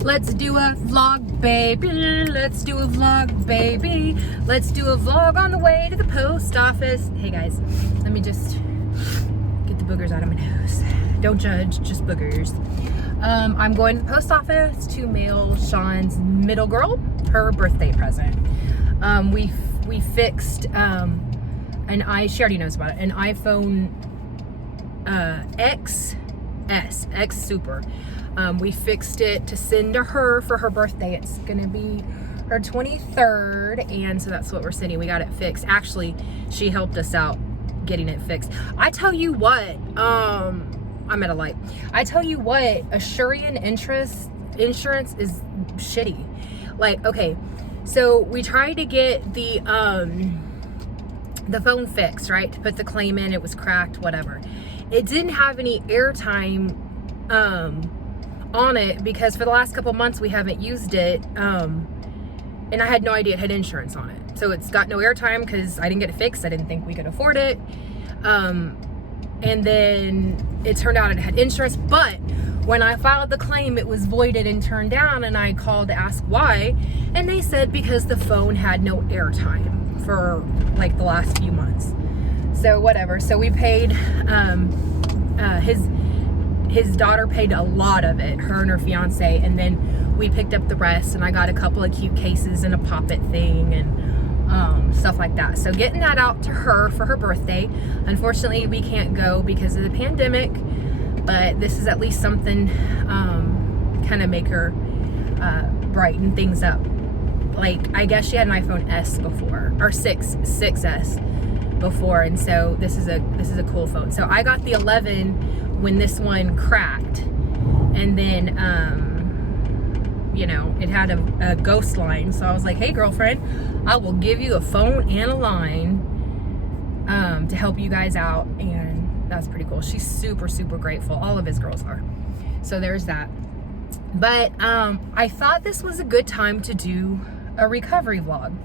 Let's do a vlog, baby. Let's do a vlog, baby. Let's do a vlog on the way to the post office. Hey guys, let me just get the boogers out of my nose. Don't judge, just boogers. I'm going to the post office to mail Sean's middle girl her birthday present. We fixed she already knows about it, an iPhone X Super. We fixed it to send to her for her birthday. It's gonna be her 23rd, and so that's what we're sending. We got it fixed. Actually, she helped us out getting it fixed. I tell you what, I'm at a light. I tell you what, Asurian insurance is shitty. Like, okay, so we tried to get the phone fixed, right? To put the claim in, it was cracked, whatever. It didn't have any airtime on it because for the last couple months we haven't used it, and I had no idea it had insurance on it. So it's got no airtime because I didn't get it fixed. I didn't think we could afford it. And then it turned out it had insurance, but when I filed the claim, it was voided and turned down, and I called to ask why, and they said because the phone had no airtime for like the last few months. So whatever. So we paid, his daughter paid a lot of it, her and her fiance, and then we picked up the rest, and I got a couple of cute cases and a pop-it thing and stuff like that. So getting that out to her for her birthday. Unfortunately, we can't go because of the pandemic, but this is at least something kind of make her brighten things up. Like, I guess she had an iPhone S before, or 6S before, and so this is a cool phone. So I got the 11 when this one cracked, and then you know, it had a ghost line. So I was like, hey girlfriend, I will give you a phone and a line to help you guys out. And that's pretty cool. She's super, super grateful. All of his girls are. So there's that. But I thought this was a good time to do a recovery vlog.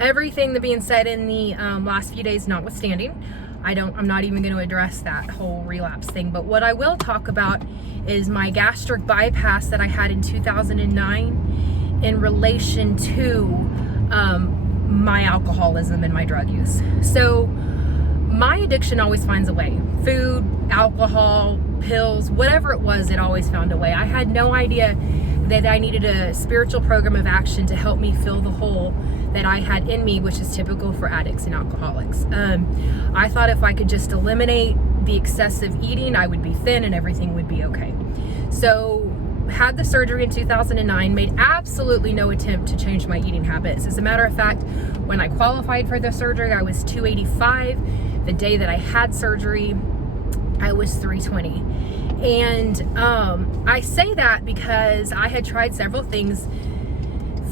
Everything that being said in the last few days notwithstanding, I'm not even going to address that whole relapse thing. But what I will talk about is my gastric bypass that I had in 2009 in relation to my alcoholism and my drug use. So my addiction always finds a way. Food, alcohol, pills, whatever it was, it always found a way. I had no idea that I needed a spiritual program of action to help me fill the hole that I had in me, which is typical for addicts and alcoholics. I thought if I could just eliminate the excessive eating, I would be thin and everything would be okay. So had the surgery in 2009, made absolutely no attempt to change my eating habits. As a matter of fact, when I qualified for the surgery, I was 285. The day that I had surgery, I was 320. And I say that because I had tried several things.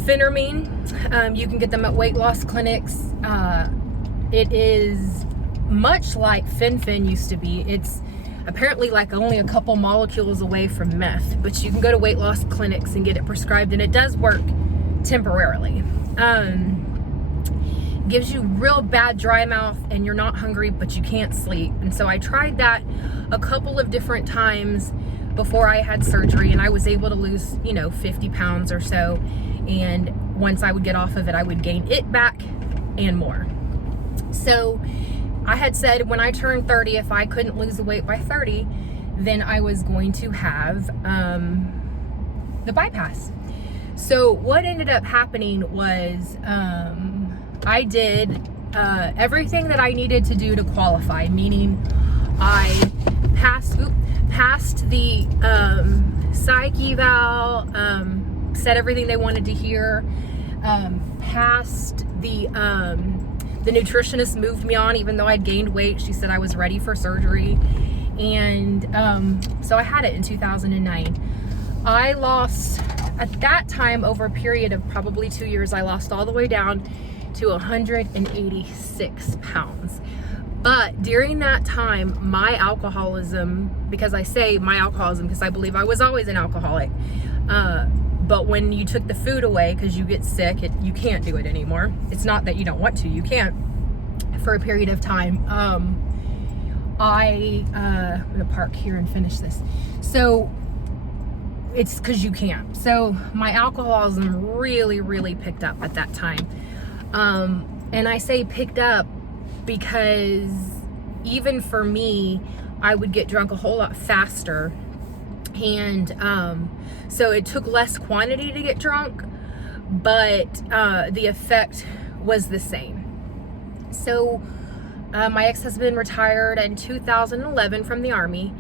Phentermine, you can get them at weight loss clinics. It is much like Fen used to be. It's apparently like only a couple molecules away from meth, but you can go to weight loss clinics and get it prescribed, and it does work temporarily. Gives you real bad dry mouth and you're not hungry, but you can't sleep. And so I tried that a couple of different times before I had surgery, and I was able to lose, 50 pounds or so. And once I would get off of it, I would gain it back and more. So I had said when I turned 30, if I couldn't lose the weight by 30, then I was going to have the bypass. So what ended up happening was I did everything that I needed to do to qualify, meaning I passed the psych eval, said everything they wanted to hear, passed the nutritionist moved me on even though I'd gained weight. She said I was ready for surgery, and so I had it in 2009. I lost, at that time, over a period of probably 2 years, I lost all the way down to 186 pounds. But during that time, my alcoholism, because I say my alcoholism because I believe I was always an alcoholic, but when you took the food away because you get sick, you can't do it anymore. It's not that you don't want to, you can't for a period of time. I'm gonna park here and finish this. So it's because you can't. So my alcoholism really, really picked up at that time. And I say picked up because even for me, I would get drunk a whole lot faster. And so it took less quantity to get drunk, but the effect was the same. So my ex-husband retired in 2011 from the Army.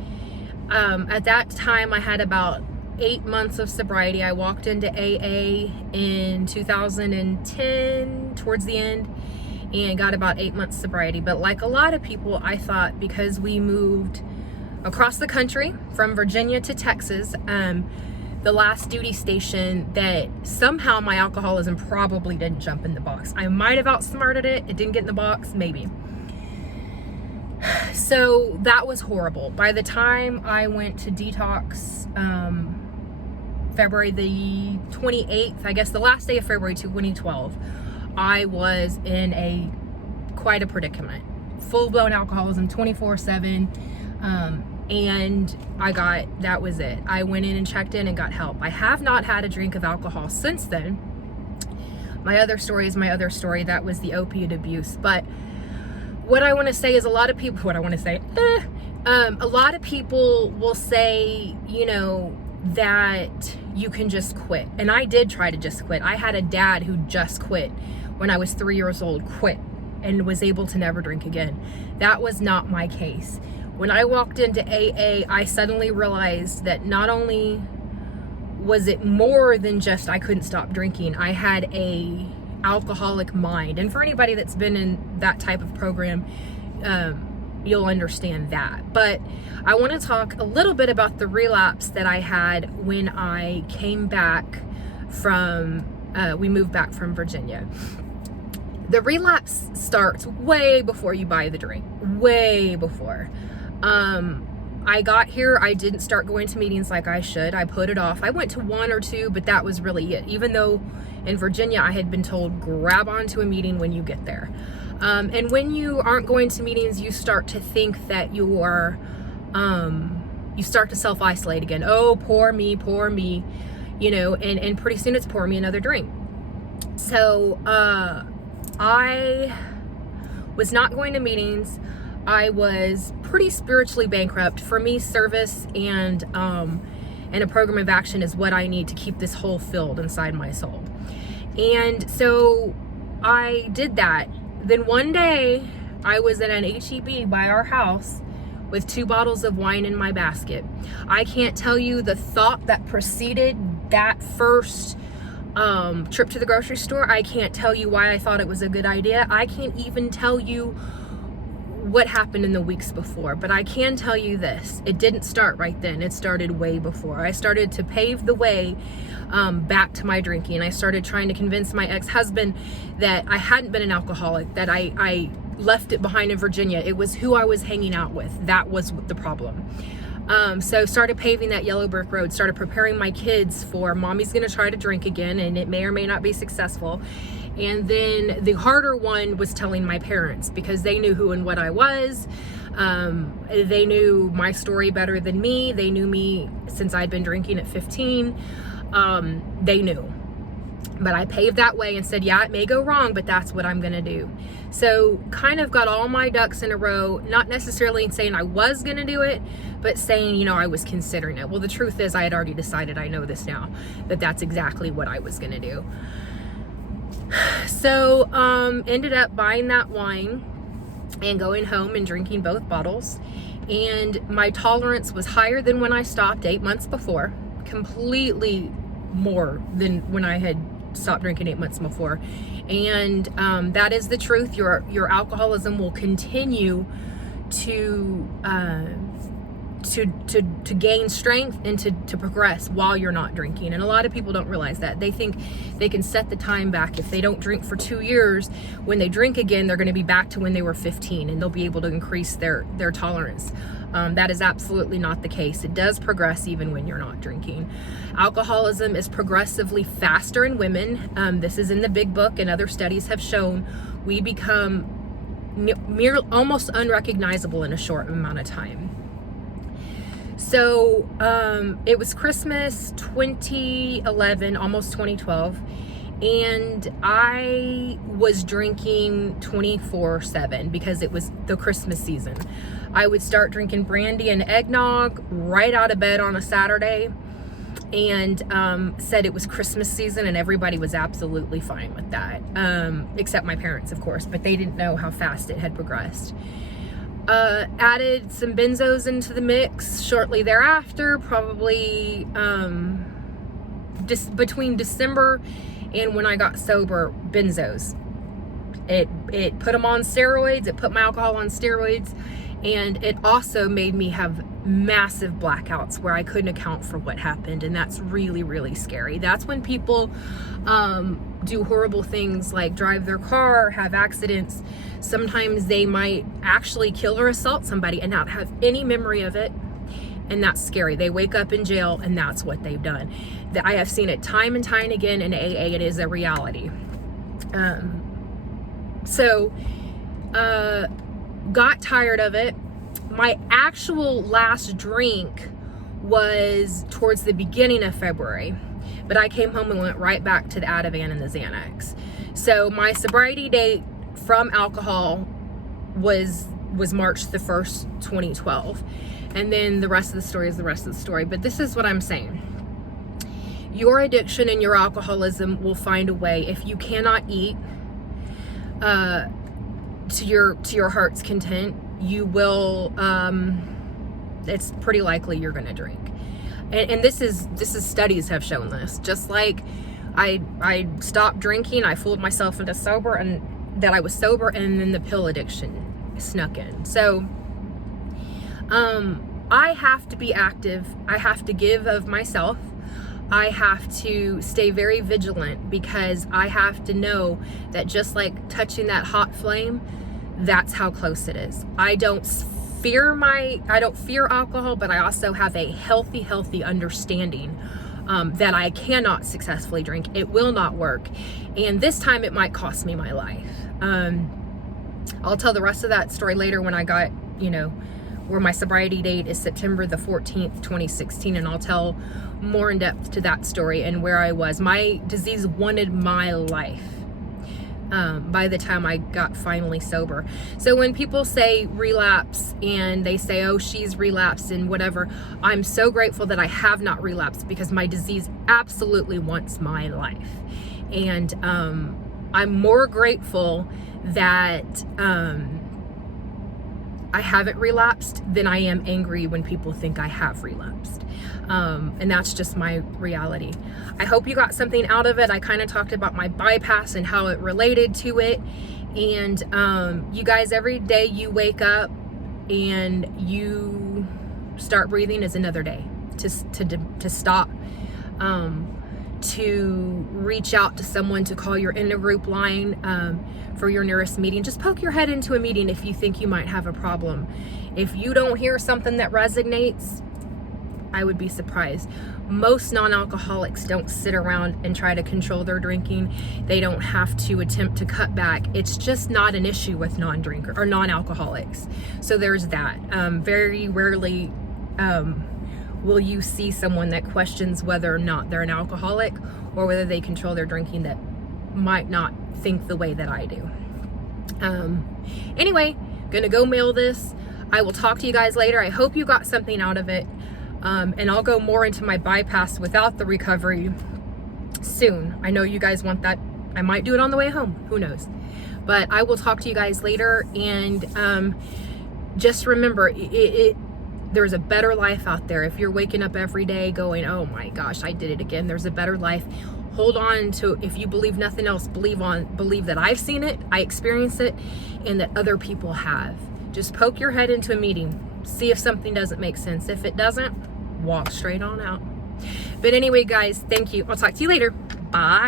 At that time, I had about 8 months of sobriety. I walked into AA in 2010, towards the end, and got about 8 months sobriety. But like a lot of people, I thought because we moved across the country from Virginia to Texas, the last duty station, that somehow my alcoholism probably didn't jump in the box. I might have outsmarted it. It didn't get in the box, maybe. So that was horrible. By the time I went to detox, February the 28th, I guess the last day of February 2012, I was in quite a predicament. Full-blown alcoholism, 24/7, and that was it. I went in and checked in and got help. I have not had a drink of alcohol since then. My other story is my other story. That was the opiate abuse. But what I want to say is a lot of people will say, that you can just quit. And I did try to just quit. I had a dad who just quit when I was 3 years old, quit, and was able to never drink again. That was not my case. When I walked into AA, I suddenly realized that not only was it more than just I couldn't stop drinking, I had a alcoholic mind. And for anybody that's been in that type of program, you'll understand that. But I want to talk a little bit about the relapse that I had when I came back from, we moved back from Virginia. The relapse starts way before you buy the drink, way before. I got here, I didn't start going to meetings like I should. I put it off. I went to 1 or 2, but that was really it. Even though in Virginia, I had been told, grab onto a meeting when you get there. And when you aren't going to meetings, you start to think that you start to self-isolate again. Oh, poor me, and pretty soon it's pour me another drink. So, I was not going to meetings. I was pretty spiritually bankrupt. For me, service and a program of action is what I need to keep this hole filled inside my soul. And so I did that. Then one day I was at an HEB by our house with 2 bottles of wine in my basket. I can't tell you the thought that preceded that first trip to the grocery store. I can't tell you why I thought it was a good idea. I can't even tell you what happened in the weeks before, but I can tell you this: it didn't start right then. It started way before. I started to pave the way back to my drinking. I started trying to convince my ex-husband that I hadn't been an alcoholic, that I left it behind in Virginia. It was who I was hanging out with. That was the problem. So started paving that yellow brick road, started preparing my kids for mommy's gonna try to drink again, and it may or may not be successful. And then the harder one was telling my parents, because they knew who and what I was. They knew my story better than me. They knew me since I'd been drinking at 15. They knew. But I paved that way and said, yeah, it may go wrong, but that's what I'm gonna do. So kind of got all my ducks in a row, not necessarily saying I was gonna do it, but saying, I was considering it. Well, the truth is I had already decided, I know this now, that that's exactly what I was gonna do. So ended up buying that wine and going home and drinking both bottles. And my tolerance was higher than when I stopped 8 months before, completely more than when I had stopped drinking 8 months before. And that is the truth. Your alcoholism will continue to gain strength and to progress while you're not drinking. And a lot of people don't realize that. They think they can set the time back. If they don't drink for 2 years, when they drink again, they're going to be back to when they were 15, and they'll be able to increase their tolerance. That is absolutely not the case. It does progress even when you're not drinking. Alcoholism is progressively faster in women. This is in the big book, and other studies have shown we become almost unrecognizable in a short amount of time. So it was Christmas 2011, almost 2012, and I was drinking 24/7 because it was the Christmas season. I would start drinking brandy and eggnog right out of bed on a Saturday, and said it was Christmas season, and everybody was absolutely fine with that, except my parents, of course, but they didn't know how fast it had progressed. Added some benzos into the mix shortly thereafter, probably just between December and when I got sober. Benzos, it put them on steroids, it put my alcohol on steroids, and it also made me have massive blackouts where I couldn't account for what happened, and that's really, really scary. That's when people do horrible things like drive their car, have accidents. Sometimes they might actually kill or assault somebody and not have any memory of it, and that's scary. They wake up in jail and that's what they've done. I have seen it time and time again in AA. It is a reality. Got tired of it. My actual last drink was towards the beginning of February, but I came home and went right back to the Ativan and the Xanax. So my sobriety date from alcohol was March the 1st, 2012. And then the rest of the story is the rest of the story. But this is what I'm saying. Your addiction and your alcoholism will find a way. If you cannot eat to your heart's content, you will, it's pretty likely you're going to drink. And this is studies have shown this. Just like I stopped drinking, I fooled myself into sober, and that I was sober, and then the pill addiction snuck in. So I have to be active. I have to give of myself. I have to stay very vigilant, because I have to know that just like touching that hot flame, that's how close it is. I don't fear alcohol, but I also have a healthy understanding that I cannot successfully drink. It will not work. And this time it might cost me my life. I'll tell the rest of that story later when I got, where my sobriety date is September the 14th, 2016. And I'll tell more in depth to that story and where I was. My disease wanted my life. By the time I got finally sober. So when people say relapse and they say, oh, she's relapsed and whatever, I'm so grateful that I have not relapsed, because my disease absolutely wants my life. And I'm more grateful that I haven't relapsed than I am angry when people think I have relapsed. And that's just my reality. I hope you got something out of it. I kind of talked about my bypass and how it related to it. And you guys, every day you wake up and you start breathing is another day to stop, to reach out to someone, to call your intergroup line for your nearest meeting. Just poke your head into a meeting if you think you might have a problem. If you don't hear something that resonates, I would be surprised. Most non-alcoholics don't sit around and try to control their drinking. They don't have to attempt to cut back. It's just not an issue with non-drinker or non-alcoholics. So there's that. Very rarely will you see someone that questions whether or not they're an alcoholic or whether they control their drinking that might not think the way that I do. Anyway, gonna go mail this. I will talk to you guys later. I hope you got something out of it. And I'll go more into my bypass without the recovery soon. I know you guys want that. I might do it on the way home. Who knows? But I will talk to you guys later. And just remember, there's a better life out there. If you're waking up every day going, oh my gosh, I did it again, there's a better life. Hold on to, if you believe nothing else, believe that I've seen it, I experienced it, and that other people have. Just poke your head into a meeting. See if something doesn't make sense. If it doesn't, walk straight on out. But anyway, guys, thank you. I'll talk to you later. Bye.